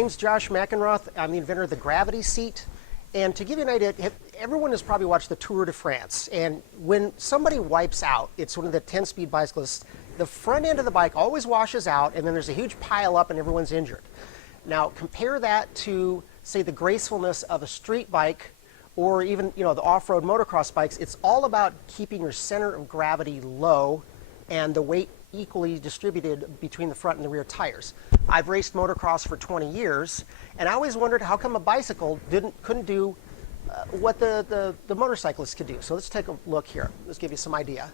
name's Josh McEnroth. I'm the inventor of the gravity seat. And to give you an idea, everyone has probably watched the Tour de France. And when somebody wipes out, it's one of the 10-speed bicyclists, the front end of the bike always washes out, and then there's a huge pile up and everyone's injured. Now, compare that to, say, the gracefulness of a street bike or even, the off-road motocross bikes. It's all about keeping your center of gravity low and the weight equally distributed between the front and the rear tires. I've raced motocross for 20 years, and I always wondered how come a bicycle couldn't do what the motorcyclist could do. So let's take a look here. Let's give you some idea.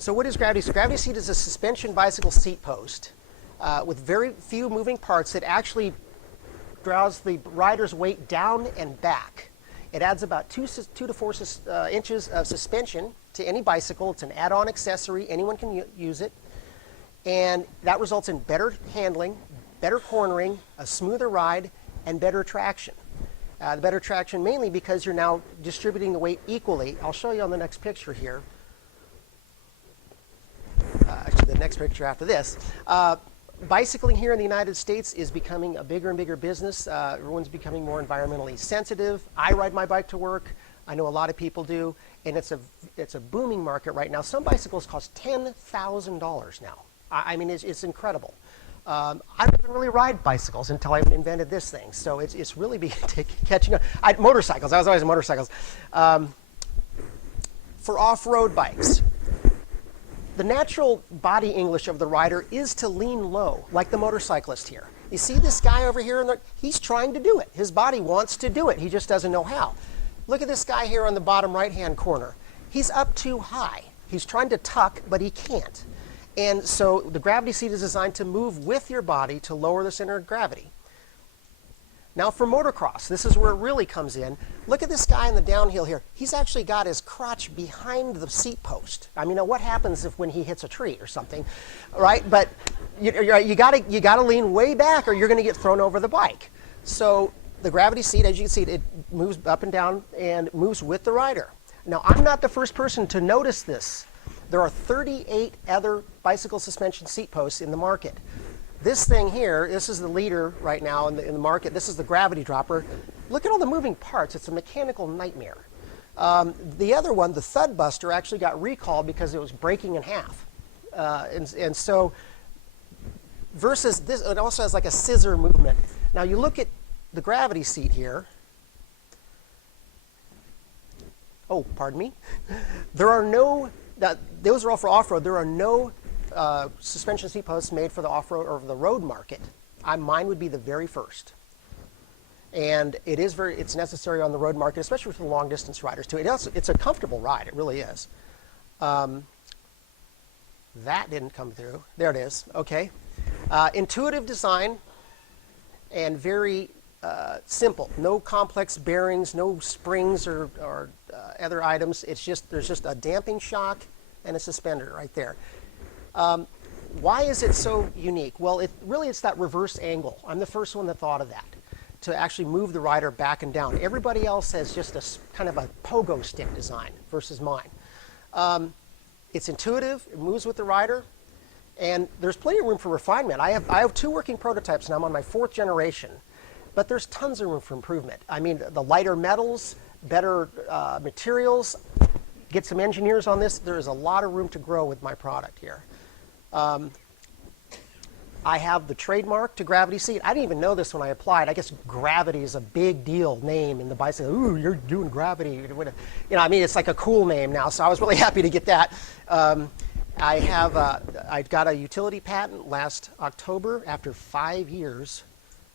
So what is gravity seat? Gravity seat is a suspension bicycle seat post with very few moving parts that actually draws the rider's weight down and back. It adds about 2 to 4 inches of suspension to any bicycle. It's an add-on accessory. Anyone can use it. And that results in better handling, better cornering, a smoother ride, and better traction. The better traction mainly because you're now distributing the weight equally. I'll show you on the next picture here. Actually, the next picture after this. Bicycling here in the United States is becoming a bigger and bigger business. Everyone's becoming more environmentally sensitive. I ride my bike to work. I know a lot of people do, and it's a booming market right now. Some bicycles cost $10,000 now. I mean, it's incredible. I didn't even really ride bicycles until I invented this thing, so it's really catching up. Motorcycles. I was always motorcycles. For off-road bikes. The natural body English of the rider is to lean low, like the motorcyclist here. You see this guy over here? He's trying to do it. His body wants to do it. He just doesn't know how. Look at this guy here on the bottom right-hand corner. He's up too high. He's trying to tuck, but he can't. And so the gravity seat is designed to move with your body to lower the center of gravity. Now for motocross, this is where it really comes in. Look at this guy in the downhill here. He's actually got his crotch behind the seat post. I mean, what happens when he hits a tree or something, right? But you gotta lean way back or you're gonna get thrown over the bike. So the gravity seat, as you can see, it moves up and down and moves with the rider. Now, I'm not the first person to notice this. There are 38 other bicycle suspension seat posts in the market. This thing here, this is the leader right now in the market. This is the gravity dropper. Look at all the moving parts. It's a mechanical nightmare. The other one, the Thud Buster, actually got recalled because it was breaking in half. And so, versus this, it also has like a scissor movement. Now you look at the gravity seat here. Oh, pardon me. There are no, those are all for off-road. There are no suspension seat posts made for the off-road or the road market. Mine would be the very first. And it's necessary on the road market, especially for the long distance riders too. It's a comfortable ride, it really is. That didn't come through. There it is, okay. Intuitive design and very simple. No complex bearings, no springs or other items. There's just a damping shock and a suspender right there. Why is it so unique? Well, it's that reverse angle. I'm the first one that thought of that, to actually move the rider back and down. Everybody else has just a kind of a pogo stick design versus mine. It's intuitive, it moves with the rider, and there's plenty of room for refinement. I have 2 working prototypes and I'm on my 4th generation, but there's tons of room for improvement. I mean, the lighter metals, better materials, get some engineers on this. There is a lot of room to grow with my product here. I have the trademark to gravity seat. I didn't even know this when I applied. I guess gravity is a big deal name in the bicycle. Ooh, you're doing gravity. I mean, it's like a cool name now, so I was really happy to get that. I got a utility patent last October after 5 years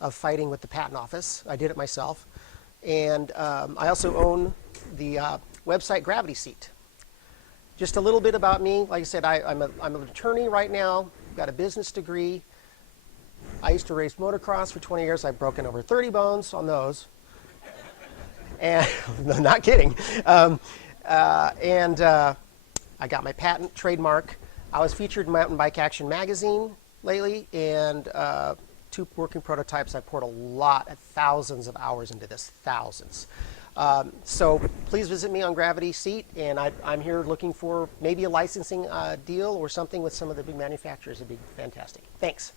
of fighting with the patent office. I did it myself. And I also own the website Gravity Seat. Just a little bit about me. Like I said, I'm an attorney right now. Got a business degree. I used to race motocross for 20 years. I've broken over 30 bones on those. And no, not kidding. I got my patent trademark. I was featured in Mountain Bike Action magazine lately, and 2 working prototypes. I poured a lot, thousands of hours into this, thousands. So please visit me on Gravity Seat, and I'm here looking for maybe a licensing deal or something with some of the big manufacturers. It'd be fantastic. Thanks.